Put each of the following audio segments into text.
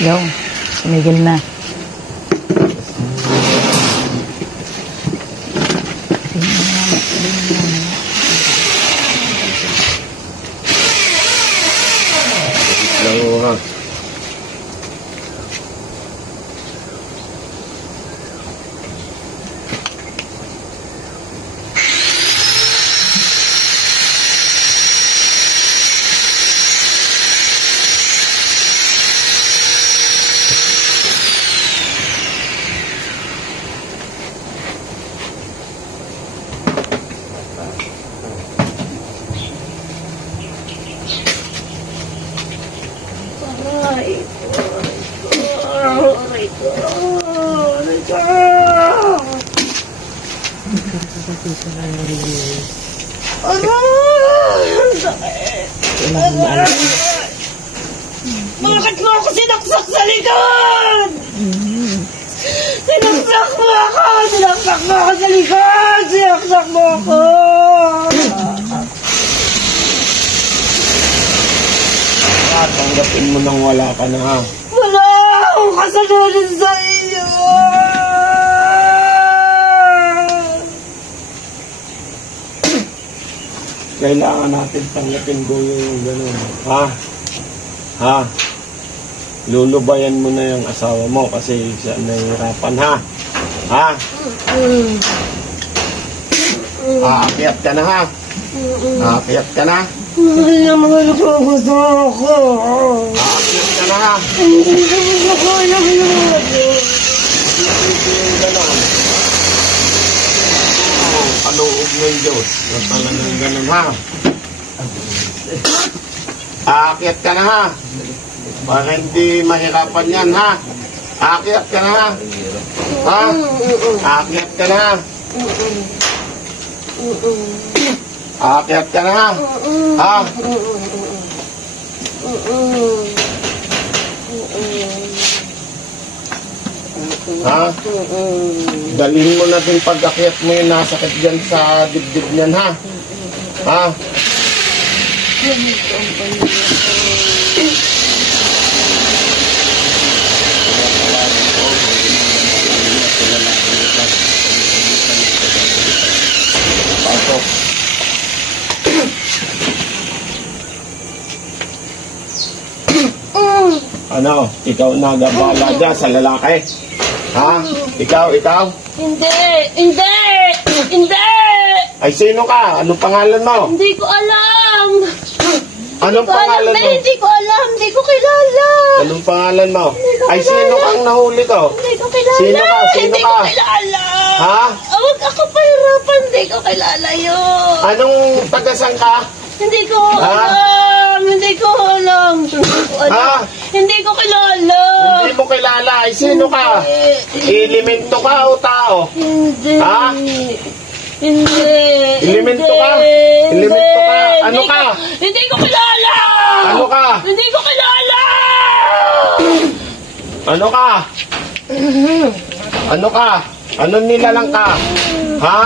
Yung, sumigil na. Lang ha. Bakit mo ako sinaksak sa likod? Sinaksak mo ako! Sinaksak mo ako sa likod! Sinaksak mo ako! Tanggapin mo nang wala ka na ha. Wala akong kasalanan sa iyo! Kailangan natin tanggapin ko yung gano'n. Ha? Ha? Lulubayan mo na yung asawa mo kasi siya nahihirapan ha? Ha? Aakyat ka na ha? Aakyat ka na? Hindi naman ako gusto ako. Aakyat ka na ha? Hindi naman ako alam yun. Yung gano'n. Kaloob ng Diyos. Yung talagang gano'n ha? Aakyat ka na ha? Para hindi mahirapan yan ha? Aakyat ka na ha? Ha? Aakyat ka na ha? Aakyat ka na ha? Ha? Ha? Dalhin mo na din pag-akyat mo yung nasakit dyan sa dibdib niyan ha? Ha? Pasok. Ano? Ikaw na gabala dyan sa lalaki? Ha? Ikaw? Hindi! Hindi! Hindi! Ay, sino ka? Anong pangalan mo? Hindi ko alam! Anong pangalan mo? Hindi ko alam! Hindi ko kilala! Anong pangalan mo? Hindi ko Ay, kilala. sino kang nahuli ko? Hindi ko kilala! Sino ka? Sino Hindi ka? ko kilala! Ha? Huwag ako pahirapan! Hindi ko kilala yun! Anong tagasan ka? Hindi ko Ha? alam! Hindi ko alam! Hindi ko alam! Ha? Hindi ko kilala! Hindi mo kilala. Ay, sino ka? Elemento ka o tao? Hindi! Ha? Hindi! Elemento ka? Hindi. Elemento ka? Ano Hindi ka? Hindi ko kilala! Ano ka? Hindi ko kilala! Ano ka? Ano ka? Anong nilalang ka? Ha?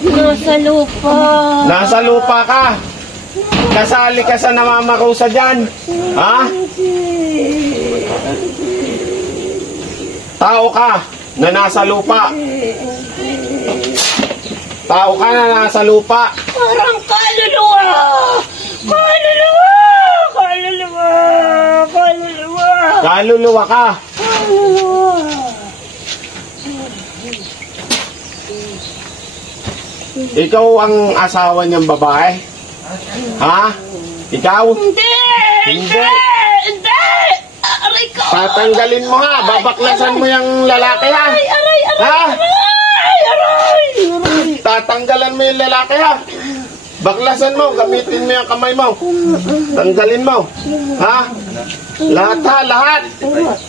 Nasa lupa. Nasa lupa ka? Kasali ka sa namamarusa dyan? Ha? Tao ka na nasa lupa? Tao ka na nasa lupa? Parang kaluluwa! Kaluluwa! Kaluluwa! Kaluluwa! Kaluluwa ka? Kaluluwa! Ikaw ang asawa niyang babae? Ha? Ikaw? Hindi! Hindi! Hindi! Aray ko! Tatanggalin mo ha, babaklasan mo yung lalaki ha. Aray! Aray! Aray! Ha? Aray! Aray! Aray! Tatanggalan mo yung lalaki ha. Baklasan mo, gamitin mo yung kamay mo. Tanggalin mo. Ha? Lahat ha, lahat.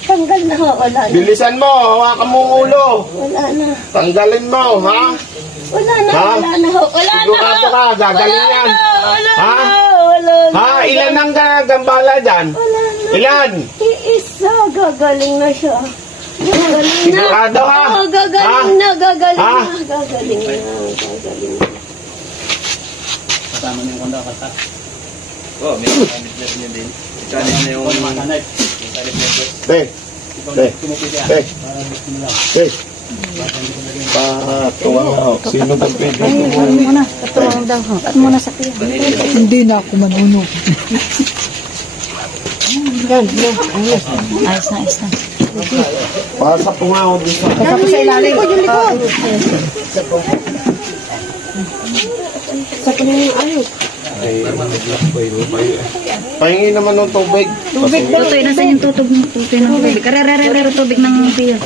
Tanggal na ho, wala na. Bilisan mo, hawakan mo ang ulo. Wala na. Tanggalin mo, ha? Wala na, Ha? wala na ho. Wala na Sigurado ho. ka, gagaling yan. Wala Ha? na, wala na. Ha? Ilan ang gambala dyan? Wala na. Ilan? Iisa, gagaling na siya. Gagaling na. Sigurado ha? Oo, gagaling Ha? na, gagaling Ha? na. Gagaling na, gagaling na. Kasama na yung kondakata. Oo, may gamit na din. Challenge na yung Te. Te. Te. Te. Patuwa ako. Sino ba pwede Ay, ano muna. Patuwang daw. At muna sa piya. Hindi na ako manunog. Ayos na, ayos na. Pasok ko nga ako dito. Tapos sa ilalim. Yung likod. Sa kanina ayos. Pahingi naman ng tubig. Tutoy, nasan yung tutog ng tubig? Tubig ng piya.